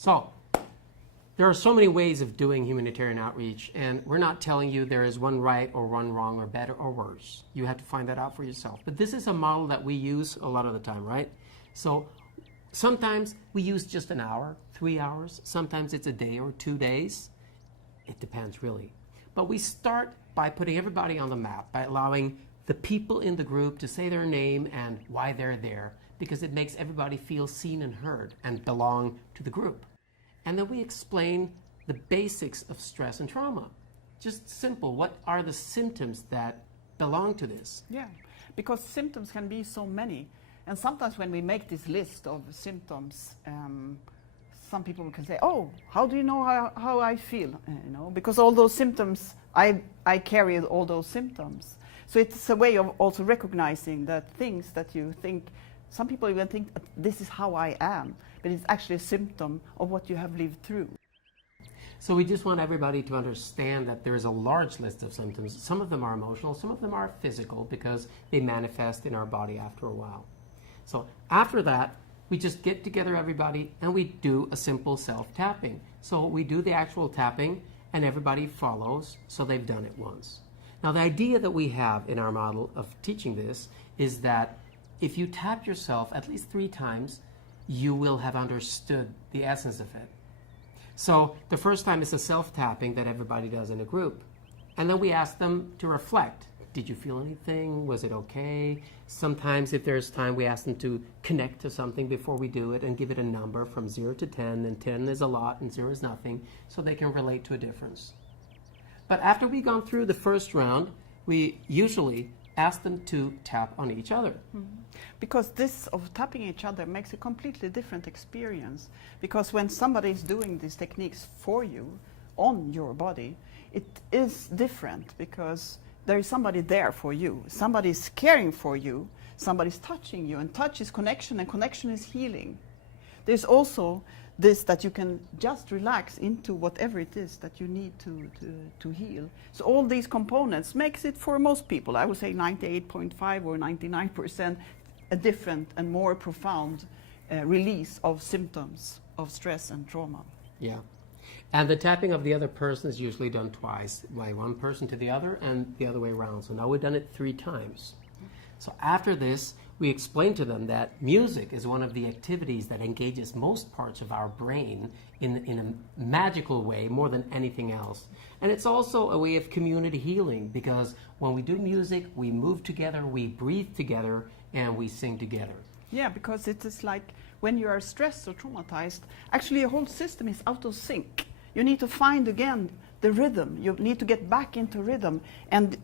So there are so many ways of doing humanitarian outreach, and we're not telling you there is one right or one wrong or better or worse. You have to find that out for yourself. But this is a model that we use a lot of the time, right? So sometimes we use just an hour, 3 hours. Sometimes it's a day or 2 days. It depends, really. But we start by putting everybody on the map, by allowing the people in the group to say their name and why they're there, because it makes everybody feel seen and heard and belong to the group. And then we explain the basics of stress and trauma. Just simple. What are the symptoms that belong to this? Yeah, because symptoms can be so many. And sometimes when we make this list of symptoms, some people can say, oh, how do you know how I feel? Because all those symptoms, I carry all those symptoms. So it's a way of also recognizing that things that you think, some people even think this is how I am, but it's actually a symptom of what you have lived through. So we just want everybody to understand that there is a large list of symptoms. Some of them are emotional, some of them are physical because they manifest in our body after a while. So after that, we just get together everybody and we do a simple self-tapping. So we do the actual tapping and everybody follows, so they've done it once. Now the idea that we have in our model of teaching this is that if you tap yourself at least 3 times, you will have understood the essence of it. So the first time is a self-tapping that everybody does in a group. And then we ask them to reflect. Did you feel anything? Was it okay? Sometimes if there's time, we ask them to connect to something before we do it and give it a number from 0 to 10, and 10 is a lot and 0 is nothing, so they can relate to a difference. But after we've gone through the first round, we usually ask them to tap on each other. Mm-hmm. Because this of tapping each other makes a completely different experience. Because when somebody is doing these techniques for you, on your body, it is different because there is somebody there for you. Somebody is caring for you. Somebody's touching you. And touch is connection, and connection is healing. There's also this that you can just relax into whatever it is that you need to heal. So all these components makes it, for most people, I would say 98.5 or 99%, a different and more profound release of symptoms of stress and trauma. Yeah. And the tapping of the other person is usually done twice, by one person to the other and the other way around. So now we've done it 3 times. So after this, we explain to them that music is one of the activities that engages most parts of our brain in a magical way more than anything else. And it's also a way of community healing, because when we do music, we move together, we breathe together, and we sing together. Yeah, because it is like when you are stressed or traumatized, actually your whole system is out of sync. You need to find again the rhythm. You need to get back into rhythm, and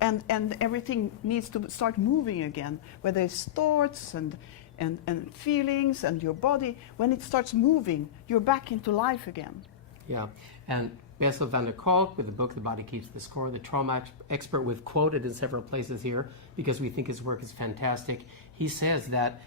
everything needs to start moving again, whether it's thoughts and feelings and your body. When it starts moving, you're back into life again. Yeah, and Bessel van der Kolk, with the book The Body Keeps the Score, the trauma expert, we've quoted in several places here because we think his work is fantastic. He says that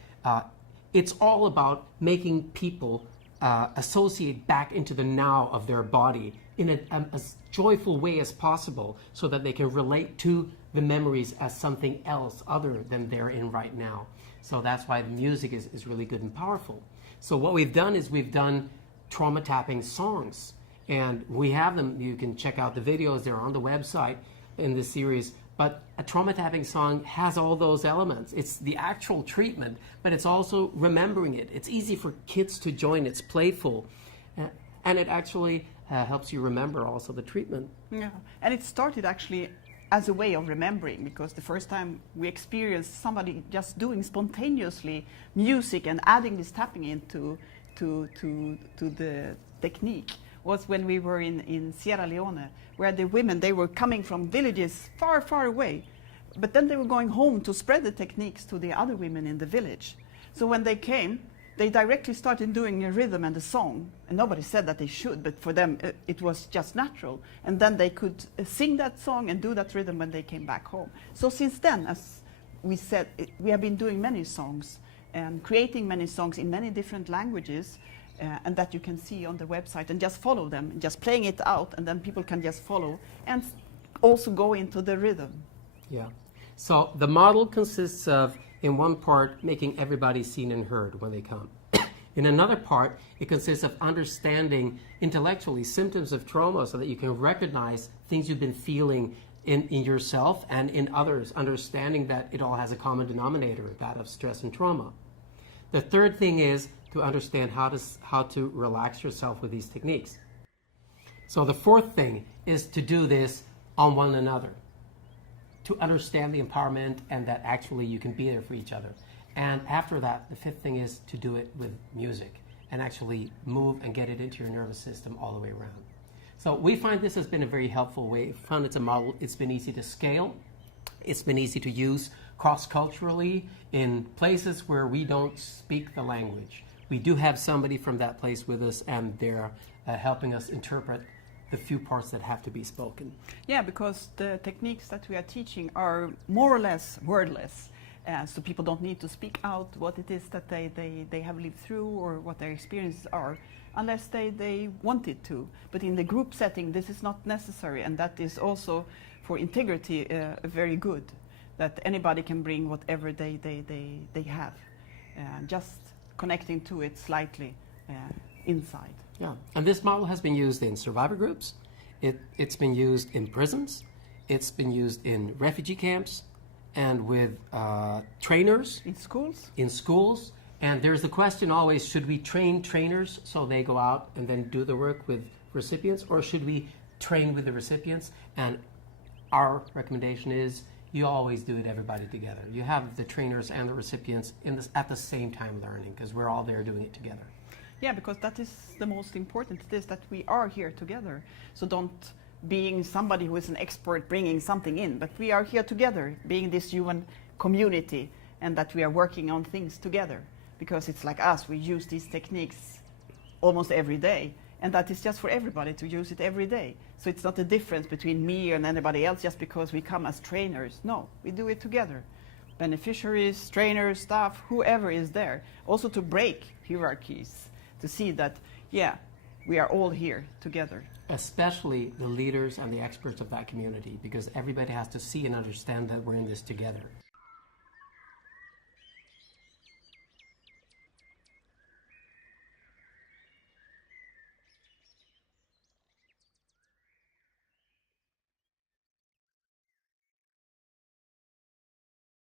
it's all about making people associate back into the now of their body in as joyful way as possible, so that they can relate to the memories as something else other than they're in right now. So that's why the music is really good and powerful. So what we've done is we've done trauma tapping songs, and we have them. You can check out the videos. They're on the website in this series. But a trauma tapping song has all those elements. It's the actual treatment, but it's also remembering it. It's easy for kids to join. It's playful. And it actually helps you remember also the treatment. Yeah, and it started actually as a way of remembering, because the first time we experienced somebody just doing spontaneously music and adding this tapping into the technique was when we were in Sierra Leone, where the women, they were coming from villages far, far away, but then they were going home to spread the techniques to the other women in the village. So when they came, they directly started doing a rhythm and a song, and nobody said that they should, but for them it was just natural. And then they could sing that song and do that rhythm when they came back home. So since then, as we said, we have been doing many songs and creating many songs in many different languages, and that you can see on the website, and just follow them, just playing it out, and then people can just follow and also go into the rhythm. Yeah. So the model consists of, in one part, making everybody seen and heard when they come. In another part, it consists of understanding intellectually symptoms of trauma so that you can recognize things you've been feeling in yourself and in others, understanding that it all has a common denominator, that of stress and trauma. The third thing is to understand how to relax yourself with these techniques. So the fourth thing is to do this on one another, to understand the empowerment and that actually you can be there for each other. And after that, the fifth thing is to do it with music and actually move and get it into your nervous system all the way around. So we find this has been a very helpful way. We found it's a model, it's been easy to scale, it's been easy to use cross-culturally in places where we don't speak the language. We do have somebody from that place with us, and they're helping us interpret the few parts that have to be spoken. Yeah, because the techniques that we are teaching are more or less wordless. So people don't need to speak out what it is that they have lived through or what their experiences are, unless they wanted to. But in the group setting, this is not necessary, and that is also for integrity very good, that anybody can bring whatever they have, just connecting to it slightly inside. Yeah, and this model has been used in survivor groups, it's been used in prisons, it's been used in refugee camps, and with trainers. In schools. And there's the question always, should we train trainers so they go out and then do the work with recipients, or should we train with the recipients? And our recommendation is you always do it everybody together. You have the trainers and the recipients at the same time learning, because we're all there doing it together. Yeah, because that is the most important. It is that we are here together. So don't being somebody who is an expert bringing something in, but we are here together, being this human community, and that we are working on things together. Because it's like us, we use these techniques almost every day, and that is just for everybody to use it every day. So it's not a difference between me and anybody else just because we come as trainers. No, we do it together. Beneficiaries, trainers, staff, whoever is there. Also to break hierarchies, to see that, yeah, we are all here together. Especially the leaders and the experts of that community, because everybody has to see and understand that we're in this together.